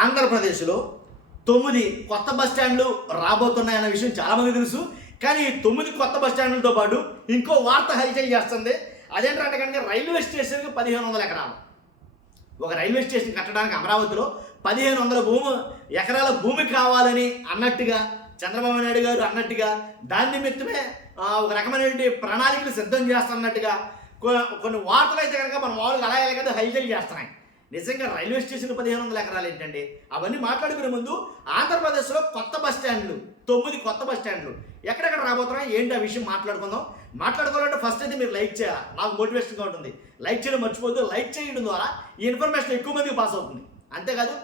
ఆంధ్రప్రదేశ్లో 9 కొత్త బస్ స్టాండ్లు రాబోతున్నాయన్న విషయం చాలామంది తెలుసు. కానీ 9 కొత్త బస్ స్టాండ్లతో పాటు ఇంకో వార్త హైలైట్ చేస్తుంది. అదేంటంటే కనుక రైల్వే స్టేషన్కి 1500 ఎకరాలు. ఒక రైల్వే స్టేషన్ కట్టడానికి అమరావతిలో 1500 ఎకరాల భూమి కావాలని అన్నట్టుగా చంద్రబాబు నాయుడు గారు అన్నట్టుగా దాని నిమిత్తమే ఒక రకమైన ప్రణాళికలు సిద్ధం చేస్తున్నట్టుగా కొన్ని వార్తలు అయితే కనుక మనం మామూలుగా అలా ఎలాగైతే హైలైట్ చేస్తున్నాయి. నిజంగా రైల్వే స్టేషన్ 1500 ఎకరాలు ఏంటండి? అవన్నీ మాట్లాడుకునే ముందు ఆంధ్రప్రదేశ్లో కొత్త బస్ స్టాండ్లు 9 కొత్త బస్ స్టాండ్లు ఎక్కడెక్కడ రాబోతున్నాయి ఏంటి ఆ విషయం మాట్లాడుకుందాం. మాట్లాడుకోవాలంటే ఫస్ట్ అయితే మీరు లైక్ చేయాలి, నాకు మోటివేషన్గా ఉంటుంది. లైక్ చేయడం మర్చిపోద్దు. లైక్ చేయడం ద్వారా ఈ ఇన్ఫర్మేషన్ ఎక్కువ మందికి పాస్ అవుతుంది. అంతేకాదు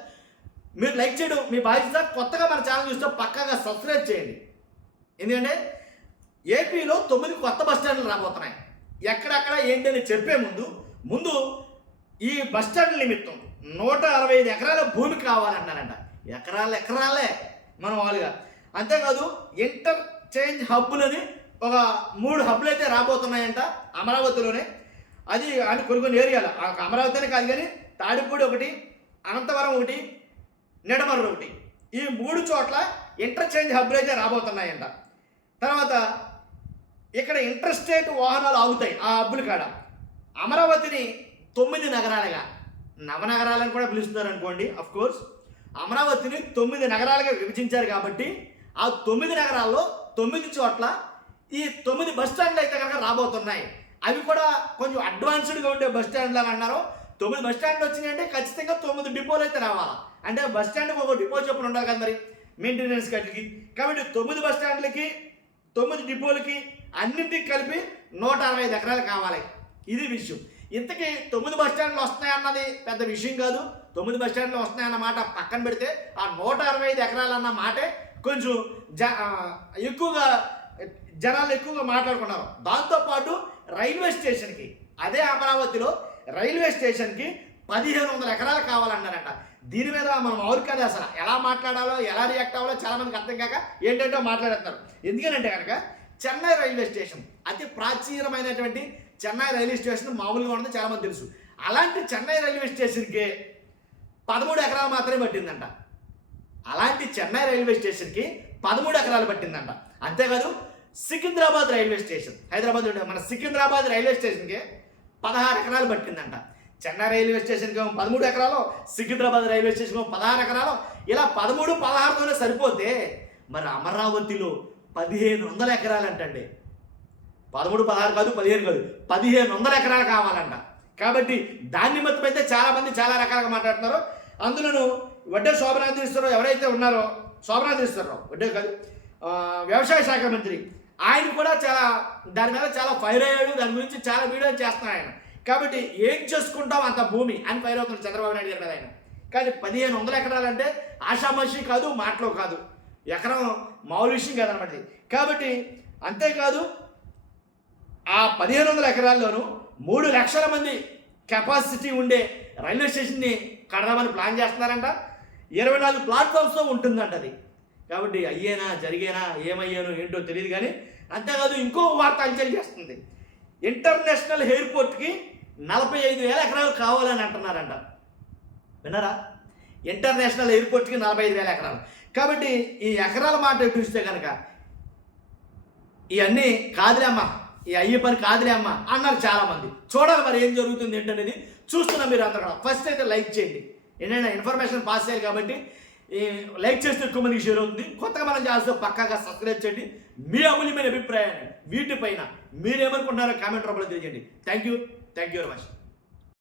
మీరు లైక్ చేయడం మీ బాధ్యత. కొత్తగా మన ఛానల్ చూస్తే పక్కాగా సబ్స్క్రైబ్ చేయండి. ఎందుకంటే ఏపీలో 9 కొత్త బస్ స్టాండ్లు రాబోతున్నాయి. ఎక్కడెక్కడ ఏంటి అని చెప్పే ముందు ఈ బస్ స్టాండ్ నిమిత్తం 165 ఎకరాల భూమి కావాలన్నారంట. ఎకరాలే మనం వాళ్ళుగా. అంతేకాదు ఇంటర్చేంజ్ హబ్బులని ఒక 3 హబ్బులు అయితే రాబోతున్నాయంట అమరావతిలోనే. అది అని కొన్ని ఏరియాలు అమరావతినే కాదు కానీ తాడిపూడి ఒకటి, అనంతవరం ఒకటి, నిడమర్రు ఒకటి, ఈ 3 చోట్ల ఇంటర్చేంజ్ హబ్బులు అయితే రాబోతున్నాయంట. తర్వాత ఇక్కడ ఇంటర్ స్టేట్ వాహనాలు ఆగుతాయి ఆ హబ్బుల కాడ. అమరావతిని 9 నగరాలుగా, నవనగరాలను కూడా పిలుస్తున్నారు అనుకోండి. కోర్స్ అమరావతిని 9 నగరాలుగా విభజించారు కాబట్టి ఆ 9 నగరాల్లో 9 చోట్ల ఈ 9 బస్ స్టాండ్లు అయితే కనుక రాబోతున్నాయి. అవి కూడా కొంచెం అడ్వాన్స్డ్గా ఉండే బస్ స్టాండ్లు అని అన్నారు. 9 బస్ స్టాండ్లు వచ్చినాయంటే ఖచ్చితంగా 9 డిపోలు అయితే రావాలా. అంటే బస్ స్టాండ్కి ఒక డిపో చొప్పున ఉండాలి కదా మరి మెయింటెనెన్స్ కట్టికి. కాబట్టి 9 బస్ స్టాండ్లకి 9 డిపోలకి అన్నింటికి కలిపి 165 ఎకరాలు కావాలి. ఇది విషయం. ఇంతకీ 9 బస్ స్టాండ్లు వస్తున్నాయన్నది పెద్ద విషయం కాదు. 9 బస్ స్టాండ్లు వస్తున్నాయన్న మాట పక్కన పెడితే ఆ 165 ఎకరాలు అన్న మాటే కొంచెం ఎక్కువగా జనాలు ఎక్కువగా మాట్లాడుకున్నారు. దాంతోపాటు రైల్వే స్టేషన్కి, అదే అమరావతిలో రైల్వే స్టేషన్కి 1500 ఎకరాలు కావాలన్నారంట. దీని మీద మనం మామూలు కదా అసలు ఎలా మాట్లాడాలో ఎలా రియాక్ట్ అవ్వాలో చాలామందికి అర్థం కాక ఏంటంటో మాట్లాడుతున్నారు. ఎందుకంటే కనుక చెన్నై రైల్వే స్టేషన్ అతి ప్రాచీనమైనటువంటి చెన్నై రైల్వే స్టేషన్ మామూలుగా ఉన్నది చాలామంది తెలుసు. అలాంటి చెన్నై రైల్వే స్టేషన్కి 13 ఎకరాలు మాత్రమే పట్టిందంట. అలాంటి చెన్నై రైల్వే స్టేషన్కి 13 ఎకరాలు పట్టిందంట. అంతేకాదు సికింద్రాబాద్ రైల్వే స్టేషన్, హైదరాబాద్ మన సికింద్రాబాద్ రైల్వే స్టేషన్కి 16 ఎకరాలు పట్టిందంట. చెన్నై రైల్వే స్టేషన్కి 13 ఎకరాలు, సికింద్రాబాద్ రైల్వే స్టేషన్కి 16 ఎకరాలు. ఇలా 13, 16తోనే సరిపోతే మరి అమరావతిలో 1500 ఎకరాలు అంటండి. 13, 16 కాదు, 15 కాదు, 1500 ఎకరాలు కావాలంట. కాబట్టి దాన్ని మొత్తం అయితే చాలామంది చాలా రకాలుగా మాట్లాడుతున్నారు. అందులోనూ వడ్డే శోభనాద్రీశ్వరరావు ఎవరైతే ఉన్నారో, శోభనాద్రీశ్వరరావు వడ్డే కాదు, వ్యవసాయ శాఖ మంత్రి, ఆయన కూడా దాని మీద చాలా ఫైర్ అయ్యాడు. దాని గురించి చాలా వీడియోలు చేస్తున్నాడు ఆయన. కాబట్టి ఏం చేసుకుంటాం అంత భూమి అని ఫైర్ అవుతున్నాడు చంద్రబాబు నాయుడు గారి మీద ఆయన. కానీ 1500 ఎకరాలు అంటే ఆషామాషి కాదు, మాటలో కాదు, ఎకరం మామూలు విషయం కాదనమాట. కాబట్టి అంతేకాదు ఆ 1500 ఎకరాల్లోనూ 3 లక్షల మంది కెపాసిటీ ఉండే రైల్వే స్టేషన్ని కడదామని ప్లాన్ చేస్తున్నారంట. 24 ప్లాట్ఫామ్స్తో ఉంటుందంట అది. కాబట్టి అయ్యేనా జరిగేనా ఏమయ్యానో ఏంటో తెలియదు. కానీ అంతేకాదు ఇంకో వార్త హల్చల్ చేస్తుంది. ఇంటర్నేషనల్ ఎయిర్పోర్ట్కి 45,000 ఎకరాలు కావాలని అంటున్నారంట. విన్నారా? ఇంటర్నేషనల్ ఎయిర్పోర్ట్కి 45,000 ఎకరాలు. కాబట్టి ఈ ఎకరాల మాట చూస్తే కనుక ఇవన్నీ కాదులే అమ్మా, ఈ అయ్యే పని కాదులే అమ్మా అన్నారు చాలామంది. చూడాలి మరి ఏం జరుగుతుంది ఏంటనేది. చూస్తున్నా మీరు అందరూ కూడా ఫస్ట్ అయితే లైక్ చేయండి. ఏంటంటే ఇన్ఫర్మేషన్ పాస్ చేయాలి కాబట్టి ఈ లైక్ చేస్తే ఎక్కువ మందికి షేర్ అవుతుంది. కొత్తగా మనం చేస్తే పక్కాగా సబ్స్క్రైబ్ చేయండి. మీ అమూల్యమైన అభిప్రాయాన్ని వీటిపైన మీరేమనుకుంటున్నారో కామెంట్ రూపంలో తెలియజేయండి. Thank you very much.